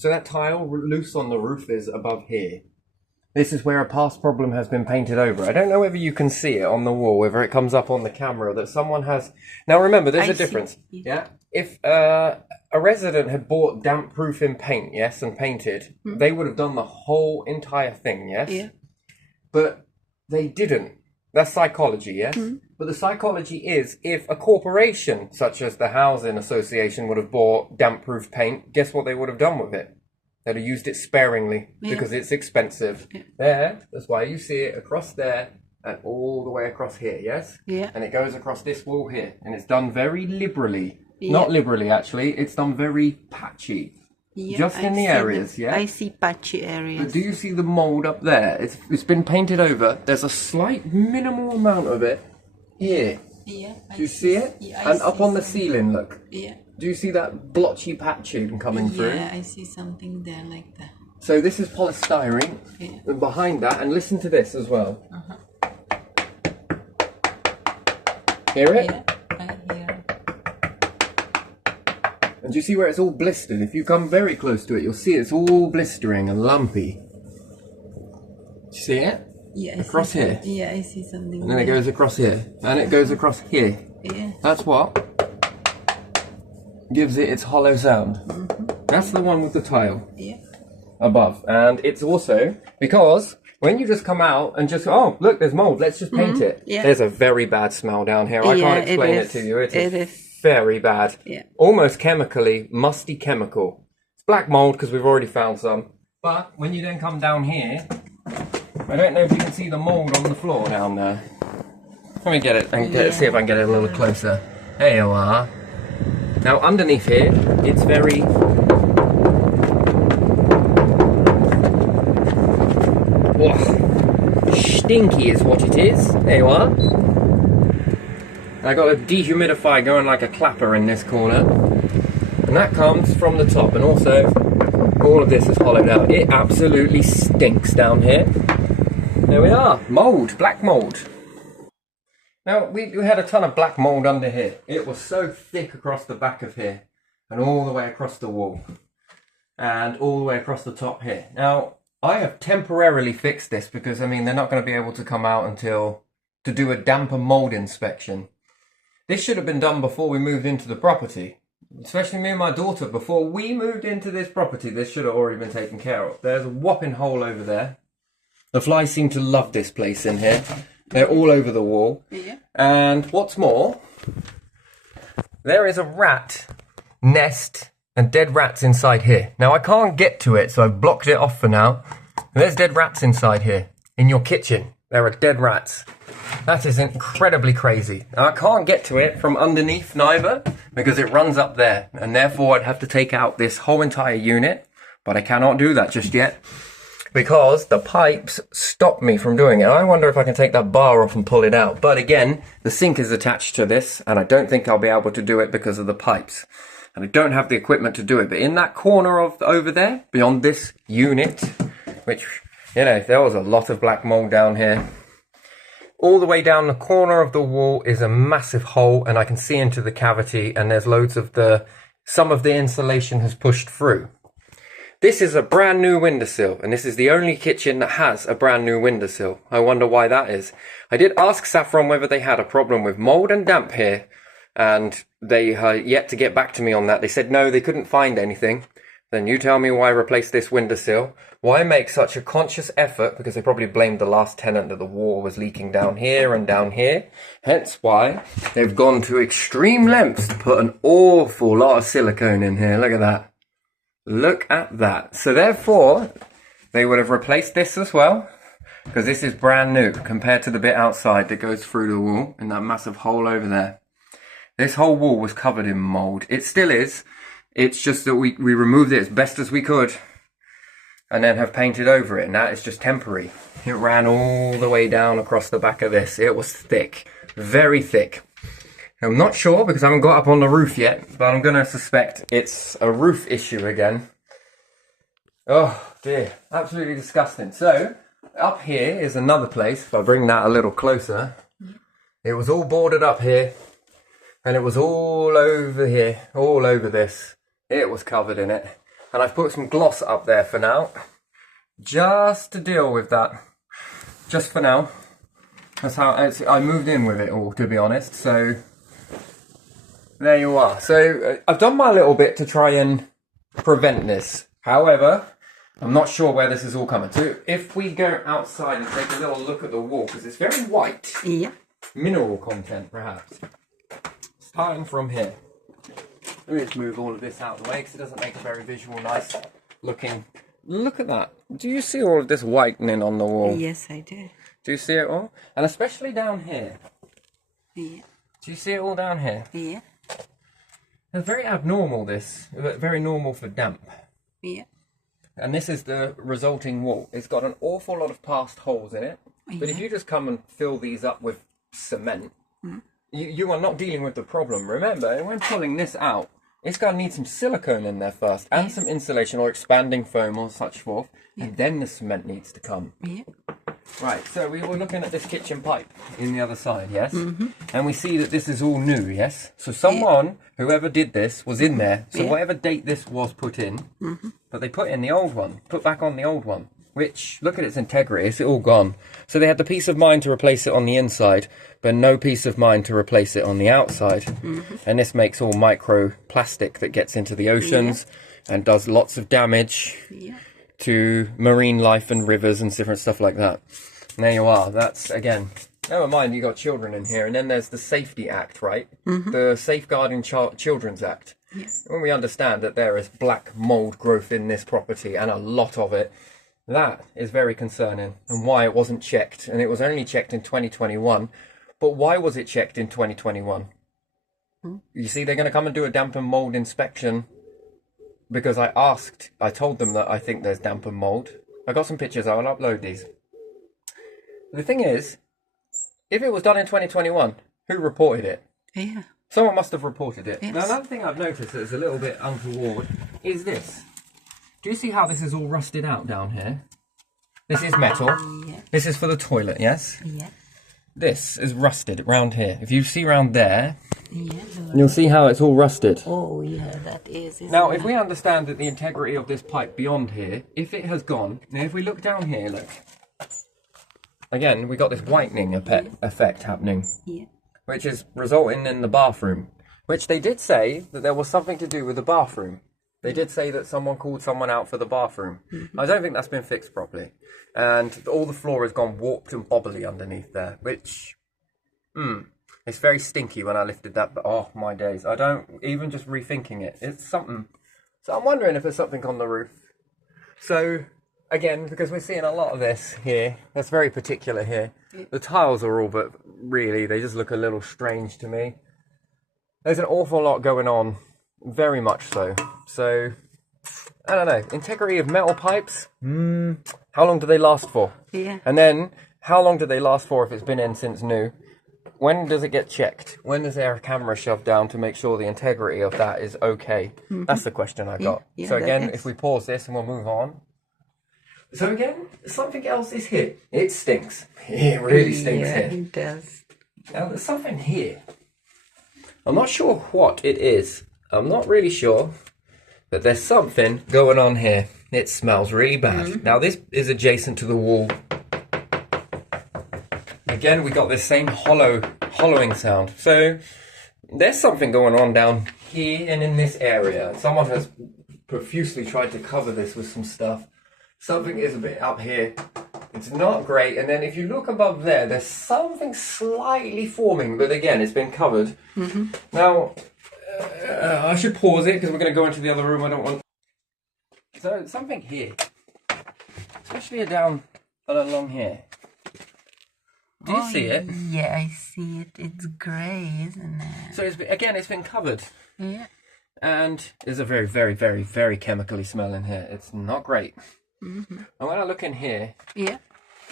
So that tile loose on the roof is above here. This is where a past problem has been painted over. I don't know whether you can see it on the wall, whether it comes up on the camera, that someone has... Now remember, there's a difference. Yeah? If a resident had bought damp-proofing paint, yes, and painted, they would have done the whole entire thing, yes? Yeah. But they didn't. That's psychology, yes? But the psychology is, if a corporation, such as the Housing Association, would have bought damp-proof paint, guess what they would have done with it? They'd have used it sparingly, because it's expensive. There, that's why you see it across there, and all the way across here, yes? Yeah. And it goes across this wall here, and it's done very liberally. Yeah. Not liberally, actually, it's done very patchy. Yeah, just in the areas, yeah? I see patchy areas. But do you see the mould up there? It's been painted over. There's a slight minimal amount of it here. Yeah. Do you see it? Yeah, and up on the ceiling, look. Yeah. Do you see that blotchy patching coming through? Yeah, I see something there like that. So this is polystyrene. Yeah. And behind that, and listen to this as well. Hear it? Yeah, I hear it. And do you see where it's all blistered? If you come very close to it, you'll see it's all blistering and lumpy. Do you see it? Yeah, across here. Yeah, I see something. And then it goes across here. And it goes across here. Yeah. That's what gives it its hollow sound. That's the one with the tile. Yeah. Above. And it's also because when you just come out and just, oh, look, there's mold, let's just paint it. Yeah. There's a very bad smell down here. I can't explain it to you. It is very bad. Yeah. Almost chemically, musty chemical. It's black mold because we've already found some. But when you then come down here, I don't know if you can see the mold on the floor down there. Let me get it and see if I can get it a little closer. There you are. Now underneath here, it's very... Oh, stinky is what it is. There you are. I got a dehumidifier going like a clapper in this corner. And that comes from the top. And also, all of this is hollowed out. It absolutely stinks down here. There we are. Mould. Black mould. Now, we had a ton of black mould under here. It was so thick across the back of here. And all the way across the wall. And all the way across the top here. Now, I have temporarily fixed this because, I mean, they're not going to be able to come out until to do a damp and mould inspection. This should have been done before we moved into the property. Especially me and my daughter. Before we moved into this property, this should have already been taken care of. There's a whopping hole over there. The flies seem to love this place in here. They're all over the wall. Yeah. And what's more, there is a rat nest and dead rats inside here. Now, I can't get to it, so I've blocked it off for now. There's dead rats inside here. In your kitchen, there are dead rats. That is incredibly crazy. Now, I can't get to it from underneath neither, because it runs up there. And therefore, I'd have to take out this whole entire unit. But I cannot do that just yet, because the pipes stop me from doing it. I wonder if I can take that bar off and pull it out. But again, the sink is attached to this, and I don't think I'll be able to do it because of the pipes. And I don't have the equipment to do it. But in that corner of over there, beyond this unit, which, you know, there was a lot of black mold down here. All the way down the corner of the wall is a massive hole, and I can see into the cavity, and there's loads of some of the insulation has pushed through. This is a brand new windowsill, and this is the only kitchen that has a brand new windowsill. I wonder why that is. I did ask Saffron whether they had a problem with mold and damp here, and they are yet to get back to me on that. They said no, they couldn't find anything. Then you tell me why replace this windowsill. Why make such a conscious effort? Because they probably blamed the last tenant that the wall was leaking down here and down here. Hence why they've gone to extreme lengths to put an awful lot of silicone in here. Look at that. Look at that. So therefore, they would have replaced this as well. Because this is brand new compared to the bit outside that goes through the wall in that massive hole over there. This whole wall was covered in mold. It still is. It's just that we removed it as best as we could and then have painted over it, and that is just temporary. It ran all the way down across the back of this. It was thick, very thick. I'm not sure because I haven't got up on the roof yet, but I'm going to suspect it's a roof issue again. Oh dear, absolutely disgusting. So, up here is another place. If I bring that a little closer, it was all boarded up here, and it was all over here, all over this. It was covered in it. And I've put some gloss up there for now, just to deal with that. Just for now. That's how I moved in with it all, to be honest. So there you are. So I've done my little bit to try and prevent this. However, I'm not sure where this is all coming. So if we go outside and take a little look at the wall, because it's very white. Yeah. Mineral content, perhaps. Starting from here. Let me just move all of this out of the way because it doesn't make a very visual, nice looking. Look at that. Do you see all of this whitening on the wall? Yes, I do. Do you see it all? And especially down here. Yeah. Do you see it all down here? Yeah. It's very abnormal, this. Very normal for damp. Yeah. And this is the resulting wall. It's got an awful lot of past holes in it. But if you just come and fill these up with cement, you are not dealing with the problem. Remember, when pulling this out, it's going to need some silicone in there first, and some insulation or expanding foam or such forth, and then the cement needs to come. Yeah. Right, so we were looking at this kitchen pipe in the other side, yes? And we see that this is all new, yes? So someone, whoever did this, was in there. So whatever date this was put in, but they put in the old one, put back on the old one, which, look at its integrity, it's all gone. So they had the peace of mind to replace it on the inside, but no peace of mind to replace it on the outside. And this makes all microplastic that gets into the oceans and does lots of damage to marine life and rivers and different stuff like that. And there you are. That's, again, never mind you got children in here. And then there's the Safety Act, right? The Safeguarding Children's Act. When we understand that there is black mould growth in this property, and a lot of it, that is very concerning, and why it wasn't checked. And it was only checked in 2021. But why was it checked in 2021? You see, they're going to come and do a damp and mould inspection because I told them that I think there's damp and mould. I got some pictures, I will upload these. The thing is, if it was done in 2021, who reported it? Yeah. Someone must have reported it. Yes. Now, another thing I've noticed that is a little bit untoward is this. Do you see how this is all rusted out down here? This is metal. Yeah. This is for the toilet, yes? Yeah. This is rusted round here. If you see round there, Yeah. you'll see how it's all rusted. Oh, yeah, that is. Now, if we understand that the integrity of this pipe beyond here, if it has gone, now if we look down here, look. Again, we got this whitening effect happening, which is resulting in the bathroom, which they did say that there was something to do with the bathroom. They did say that someone called someone out for the bathroom. I don't think that's been fixed properly. And all the floor has gone warped and bobbly underneath there, which, it's very stinky when I lifted that. But oh my days, I don't, even just rethinking it, it's something. So I'm wondering if there's something on the roof. So again, because we're seeing a lot of this here, that's very particular here. The tiles are all, but really, they just look a little strange to me. There's an awful lot going on. Very much so. So, I don't know. Integrity of metal pipes? How long do they last for? Yeah. And then, how long do they last for if it's been in since new? When does it get checked? When is there a camera shoved down to make sure the integrity of that is okay? That's the question I got. Yeah, so again, is. if we pause this and we'll move on. So again, something else is here. It stinks. It really stinks Yeah, here. it does. Now, there's something here. I'm not sure what it is. I'm not really sure, but there's something going on here. It smells really bad. Now, this is adjacent to the wall. Again, we got this same hollowing sound. So, there's something going on down here and in this area. Someone has profusely tried to cover this with some stuff. Something is a bit up here. It's not great. And then if you look above there, there's something slightly forming, but again, it's been covered. Now, I should pause it because we're going to go into the other room. I don't want. So something here, especially down along here. Do you see it? Yeah, I see it. It's grey, isn't it? So it's been covered. Yeah. And there's a very, very, very, very chemically smell in here. It's not great. And when I look in here,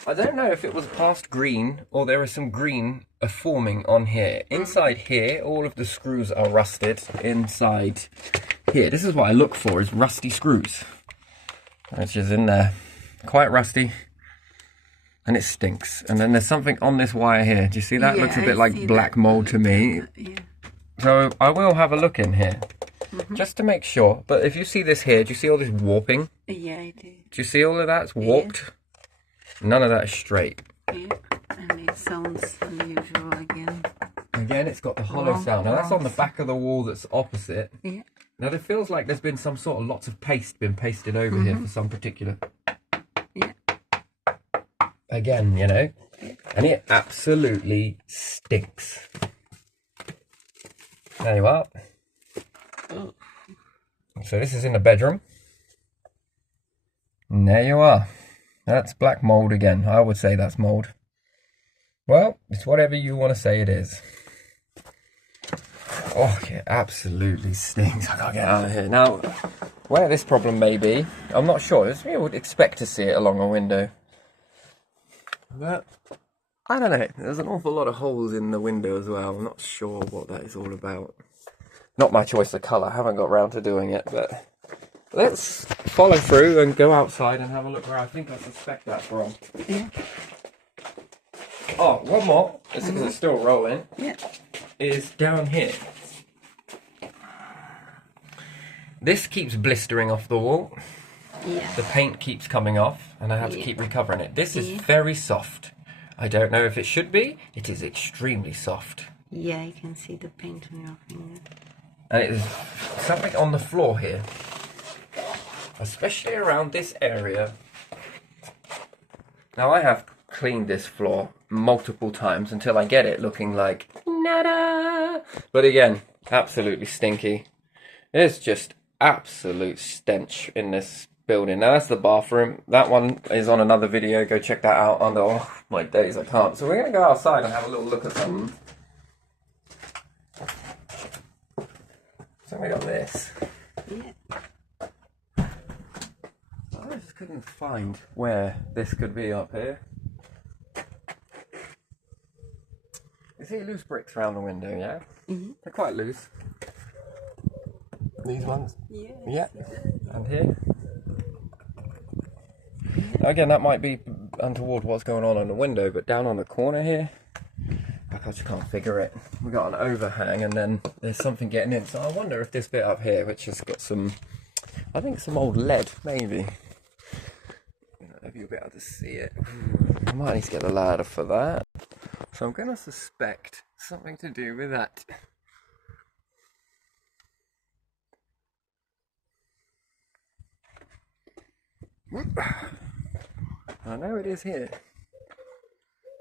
I don't know if it was past green or there is some green forming on here. Inside here, all of the screws are rusted. Inside here, this is what I look for, is rusty screws. Which is in there. Quite rusty. And it stinks. And then there's something on this wire here. Do you see that? Yeah, Looks a bit I like see black that. mold to me. Yeah. So I will have a look in here. just to make sure. But if you see this here, do you see all this warping? Yeah, I do. Do you see all of that? It's warped. None of that is straight. Yeah, and it sounds unusual again. Again, it's got the hollow sound. Now that's on the back of the wall that's opposite. Yeah. Now it feels like there's been some sort of lots of paste been pasted over here for some particular. Yeah. Again, you know, and it absolutely stinks. There you are. Oh. So this is in the bedroom. And there you are. That's black mold again. I would say that's mold. Well, it's whatever you want to say it is. Oh, it absolutely stinks. I can't get out of here. Now, where this problem may be, I'm not sure. You would expect to see it along a window. But, I don't know. There's an awful lot of holes in the window as well. I'm not sure what that is all about. Not my choice of colour. I haven't got round to doing it, but let's follow through and go outside and have a look where I think I suspect that's from. Yeah. Oh, one more. This is still rolling. Yeah. Is down here. This keeps blistering off the wall. Yeah. The paint keeps coming off, and I have to keep recovering it. This is very soft. I don't know if it should be. It is extremely soft. Yeah, I can see the paint on your finger. And it is something on the floor here, especially around this area. Now I have cleaned this floor multiple times until I get it looking like nada. But again, absolutely stinky. It's just absolute stench in this building. Now that's the bathroom. That one is on another video. Go check that out. Oh my days, I can't. So we're gonna go outside and have a little look at something. So we got this. Yeah. I just couldn't find where this could be up here. You see loose bricks around the window, yeah? They're quite loose. These ones? Yeah. Yeah. And here? Now again, that might be untoward what's going on the window, but down on the corner here, I just can't figure it. We got an overhang and then there's something getting in. So I wonder if this bit up here, which has got some, I think some old lead, maybe. I don't know if you'll be able to see it. I might need to get the ladder for that. So I'm going to suspect something to do with that. I know it is here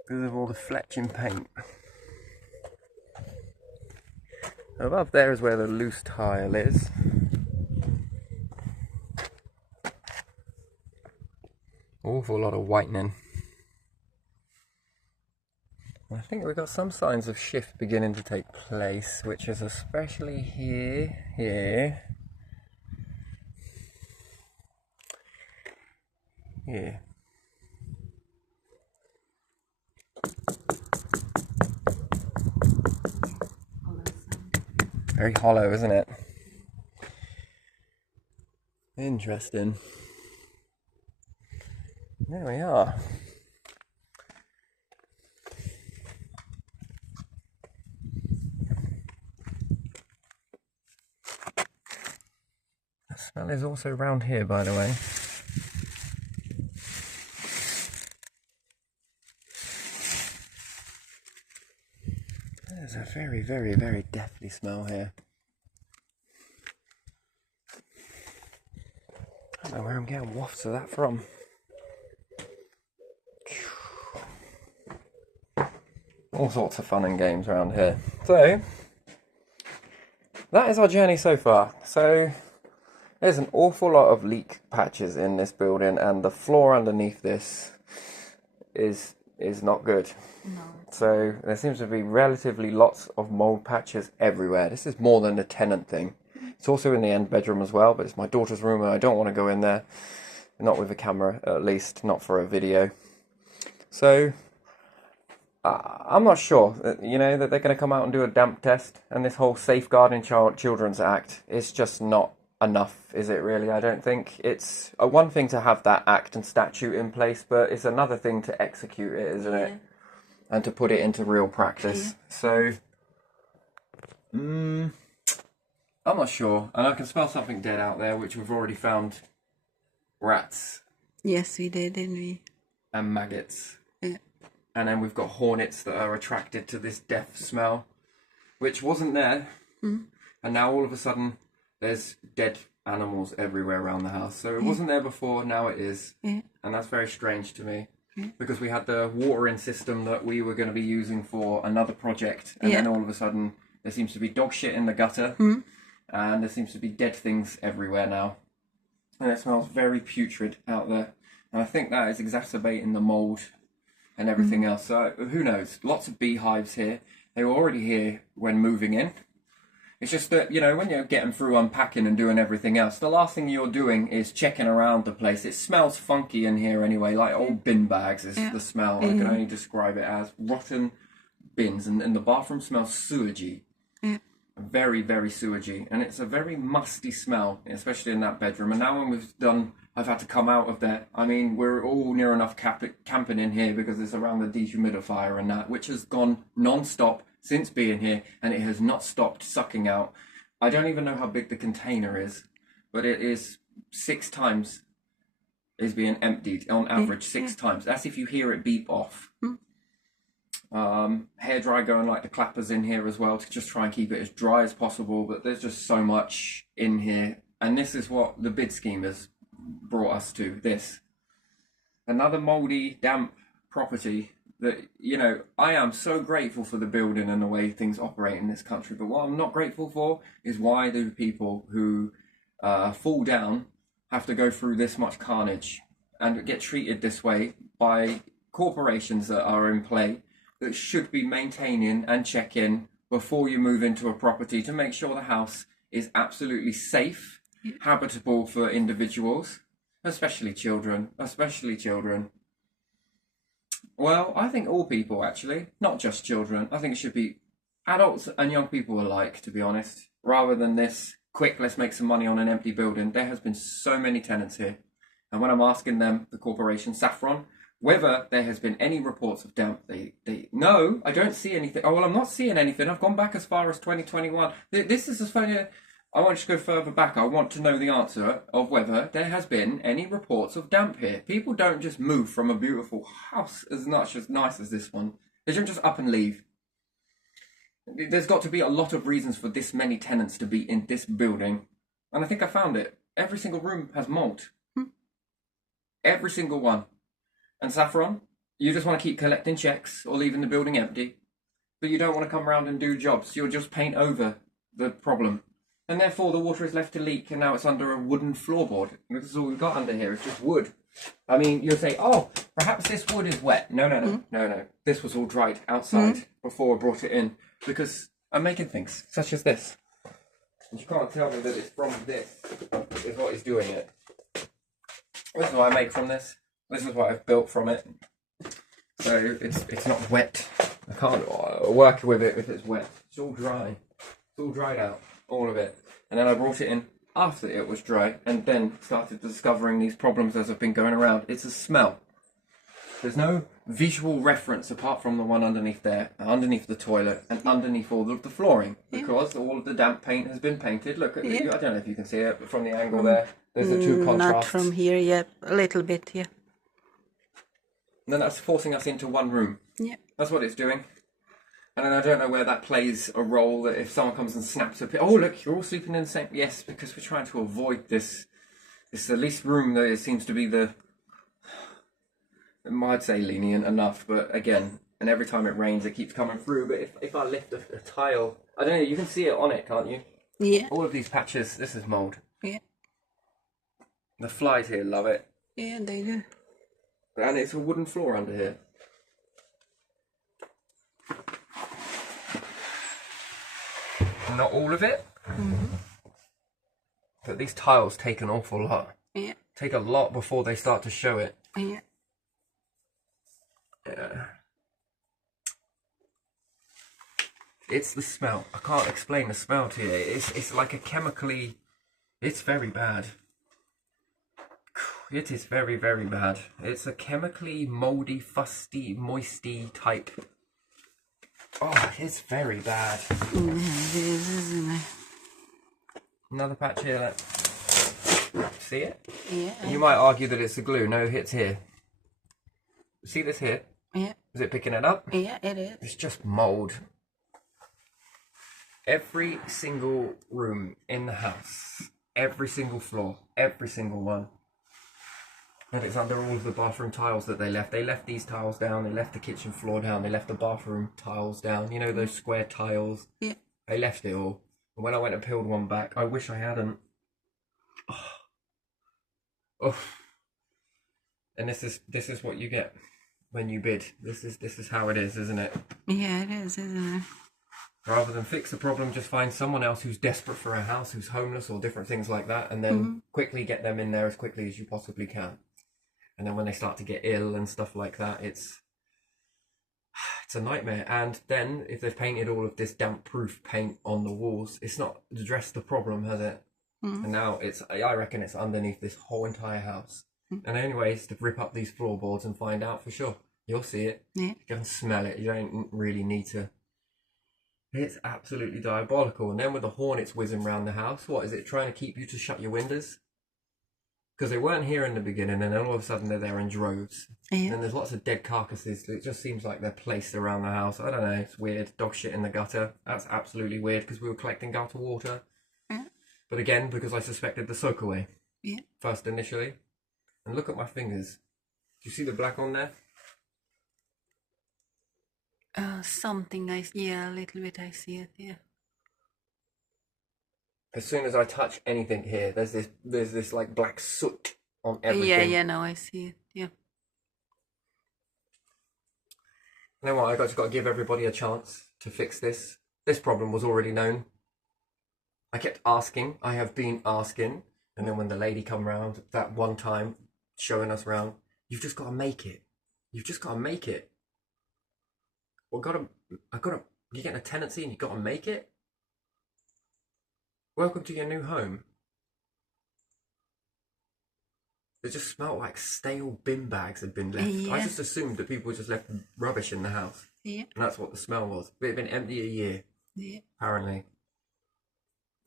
because of all the fletching paint. Above there is where the loose tile is. Awful lot of whitening. I think we've got some signs of shift beginning to take place, which is especially here. Here. Very hollow, isn't it? Interesting. There we are. The smell is also round here, by the way. There's a very, very, very deathly smell here. I don't know where I'm getting wafts of that from. All sorts of fun and games around here. So, that is our journey so far. So, there's an awful lot of leak patches in this building, and the floor underneath this is not good. No. So there seems to be relatively lots of mold patches everywhere. This is more than a tenant thing. It's also in the end bedroom as well, but it's my daughter's room and I don't want to go in there. Not with a camera, at least, not for a video. So I'm not sure, you know, that they're going to come out and do a damp test, and this whole Safeguarding Children's Act is just not enough, is it really? I don't think. It's one thing to have that act and statute in place, but it's another thing to execute it, isn't it? And to put it into real practice. So, I'm not sure. And I can smell something dead out there, which we've already found. Rats. Yes, we did, didn't we? And maggots. Yeah. And then we've got hornets that are attracted to this death smell, which wasn't there. And now all of a sudden there's dead animals everywhere around the house. So it wasn't there before, now it is. Yeah. And that's very strange to me. Because we had the watering system that we were going to be using for another project. And then all of a sudden there seems to be dog shit in the gutter. And there seems to be dead things everywhere now. And it smells very putrid out there. And I think that is exacerbating the mould and everything else. So who knows? Lots of beehives here. They were already here when moving in. It's just that, you know, when you're getting through unpacking and doing everything else, the last thing you're doing is checking around the place. It smells funky in here anyway, like old bin bags is the smell. I can only describe it as rotten bins. And the bathroom smells sewagey. Very, very sewagey. And it's a very musty smell, especially in that bedroom. And now when we've done, I've had to come out of there. I mean, we're all near enough camping in here because it's around the dehumidifier and that, which has gone non-stop since being here, and it has not stopped sucking out. I don't even know how big the container is, but it is 6 times is being emptied on average 6 times. That's if you hear it beep off. Hairdryer going like the clappers in here as well to just try and keep it as dry as possible, but there's just so much in here, and this is what the bid scheme has brought us to. This another mouldy, damp property that, you know, I am so grateful for the building and the way things operate in this country, but what I'm not grateful for is why do people who fall down have to go through this much carnage and get treated this way by corporations that are in play that should be maintaining and checking before you move into a property to make sure the house is absolutely safe, habitable for individuals, especially children. Well, I think all people, actually, not just children. I think it should be adults and young people alike, to be honest, rather than this quick, let's make some money on an empty building. There has been so many tenants here. And when I'm asking them, the corporation, Saffron, whether there has been any reports of damp, they no, I don't see anything. Oh, well, I'm not seeing anything. I've gone back as far as 2021. This is as funny. I want to go further back. I want to know the answer of whether there has been any reports of damp here. People don't just move from a beautiful house as much as nice as this one. They don't just up and leave. There's got to be a lot of reasons for this many tenants to be in this building. And I think I found it. Every single room has mold. Every single one. And Saffron, you just want to keep collecting checks or leaving the building empty. But you don't want to come around and do jobs. You'll just paint over the problem. And therefore the water is left to leak, and now it's under a wooden floorboard. This is all we've got under here, it's just wood. I mean, you'll say, oh, perhaps this wood is wet. No. This was all dried outside before I brought it in, because I'm making things such as this. And you can't tell me that it's from this, is what is doing it. This is what I make from this. This is what I've built from it. So it's not wet. I can't work with it if it's wet. It's all dry. It's all dried out. All of it. And then I brought it in after it was dry and then started discovering these problems as I've been going around. It's a smell. There's no visual reference apart from the one underneath there, underneath the toilet and underneath all of the flooring, because all of the damp paint has been painted. Look, I don't know if you can see it, but from the angle there, there's the two contrasts. Not from here yet, a little bit here. And then that's forcing us into one room. Yeah. That's what it's doing. And then I don't know where that plays a role, that if someone comes and snaps a oh, look, you're all sleeping in the same... Yes, because we're trying to avoid this the least room that it seems to be the... I'd say lenient enough, but again, and every time it rains, it keeps coming through. But if I lift a tile... I don't know, you can see it on it, can't you? Yeah. All of these patches, this is mould. Yeah. The flies here love it. Yeah, they do. And it's a wooden floor under here. Not all of it, but these tiles take an awful lot. Yeah. Take a lot before they start to show it. Yeah. Yeah. It's the smell. I can't explain the smell to you. It's like a chemically... It's very bad. It is very, very bad. It's a chemically mouldy, fusty, moisty type. Oh, it's very bad. Yeah, it is, isn't it? Another patch here. Look. See it? Yeah. And you might argue that it's the glue. No, it hits here. See this here? Yeah. Is it picking it up? Yeah, it is. It's just mold. Every single room in the house, every single floor, every single one. And it's under all of the bathroom tiles that they left. They left these tiles down. They left the kitchen floor down. They left the bathroom tiles down. You know, those square tiles? Yeah. They left it all. And when I went and peeled one back, I wish I hadn't. Oh. And this is what you get when you bid. This is how it is, isn't it? Yeah, it is, isn't it? Rather than fix the problem, just find someone else who's desperate for a house, who's homeless or different things like that, and then quickly get them in there as quickly as you possibly can. And then when they start to get ill and stuff like that, it's a nightmare. And then if they've painted all of this damp-proof paint on the walls, it's not addressed the problem, has it? And now I reckon it's underneath this whole entire house. And the only way is to rip up these floorboards and find out for sure. You'll see it. Yeah. You can smell it. You don't really need to. It's absolutely diabolical. And then with the hornets whizzing around the house, what is it trying to keep you to shut your windows? Because they weren't here in the beginning, and then all of a sudden they're there in droves. Yeah. And there's lots of dead carcasses. It just seems like they're placed around the house. I don't know. It's weird. Dog shit in the gutter. That's absolutely weird because we were collecting gutter water. Yeah. But again, because I suspected the soak away. Yeah. First initially. And look at my fingers. Do you see the black on there? Something yeah, a little bit I see it, yeah. As soon as I touch anything here, there's this like black soot on everything. Yeah, no, I see it, yeah. You know what, I just got to give everybody a chance to fix this. This problem was already known. I kept asking, I have been asking, and then when the lady come round that one time, showing us round, you've just got to make it. You've just got to make it. Well, you're getting a tenancy and you've got to make it? Welcome to your new home. It just smelled like stale bin bags had been left. Yeah. I just assumed that people just left rubbish in the house. Yeah. And that's what the smell was. It had been empty a year, Yeah. apparently.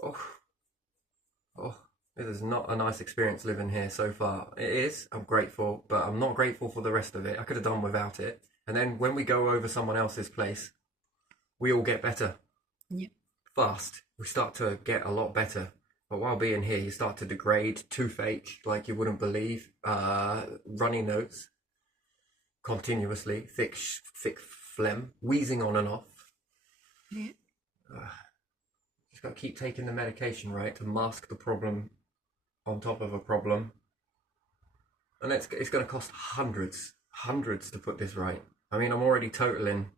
Oh, this is not a nice experience living here so far. It is, I'm grateful, but I'm not grateful for the rest of it. I could have done without it. And then when we go over someone else's place, we all get better. Yeah. Fast. We start to get a lot better. But while being here, you start to degrade, toothache like you wouldn't believe, runny nose, continuously, thick phlegm, wheezing on and off. Yeah. Just got to keep taking the medication, right, to mask the problem on top of a problem. And it's going to cost hundreds to put this right. I mean, I'm already totaling,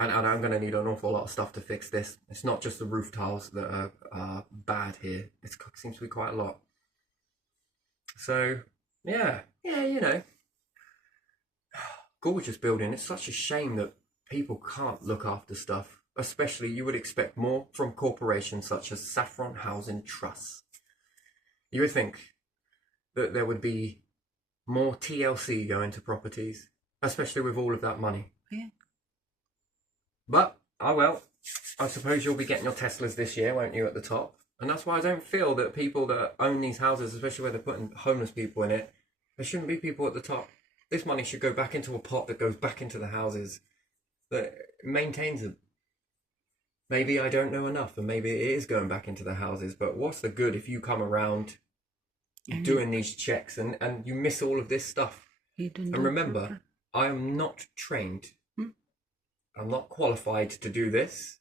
and I'm going to need an awful lot of stuff to fix this. It's not just the roof tiles that are bad here. It seems to be quite a lot. So, yeah, you know. Gorgeous building. It's such a shame that people can't look after stuff. Especially, you would expect more from corporations such as Saffron Housing Trust. You would think that there would be more TLC going to properties, especially with all of that money. Yeah. But, oh well, I suppose you'll be getting your Teslas this year, won't you, at the top? And that's why I don't feel that people that own these houses, especially where they're putting homeless people in it, there shouldn't be people at the top. This money should go back into a pot that goes back into the houses, that maintains them. Maybe I don't know enough, and maybe it is going back into the houses, but what's the good if you come around doing these checks and you miss all of this stuff? And remember, I am not trained. I'm not qualified to do this.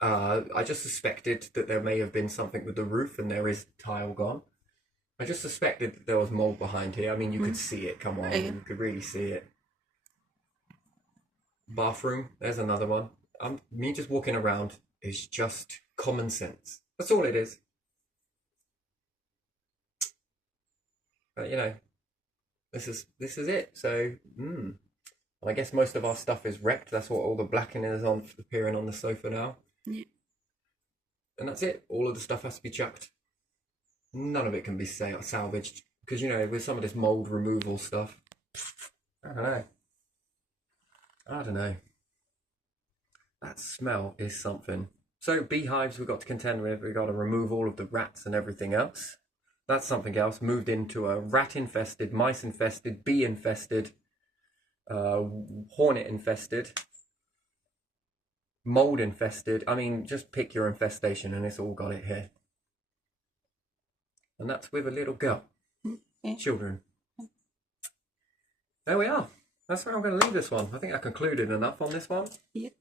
I just suspected that there may have been something with the roof, and there is tile gone. I just suspected that there was mold behind here. I mean, you could see it, come on, you could really see it. Bathroom, there's another one. Me just walking around is just common sense. That's all it is. But you know, this is it. So, I guess most of our stuff is wrecked. That's what all the blackening is on, appearing on the sofa now. Yeah. And that's it. All of the stuff has to be chucked. None of it can be salvaged. Because, you know, with some of this mold removal stuff, I don't know. That smell is something. So beehives we've got to contend with. We've got to remove all of the rats and everything else. That's something else. Moved into a rat-infested, mice-infested, bee-infested, hornet-infested, mold-infested. I mean, just pick your infestation and it's all got it here. And that's with a little girl. Yeah. Children. There we are. That's where I'm going to leave this one. I think I concluded enough on this one. Yep.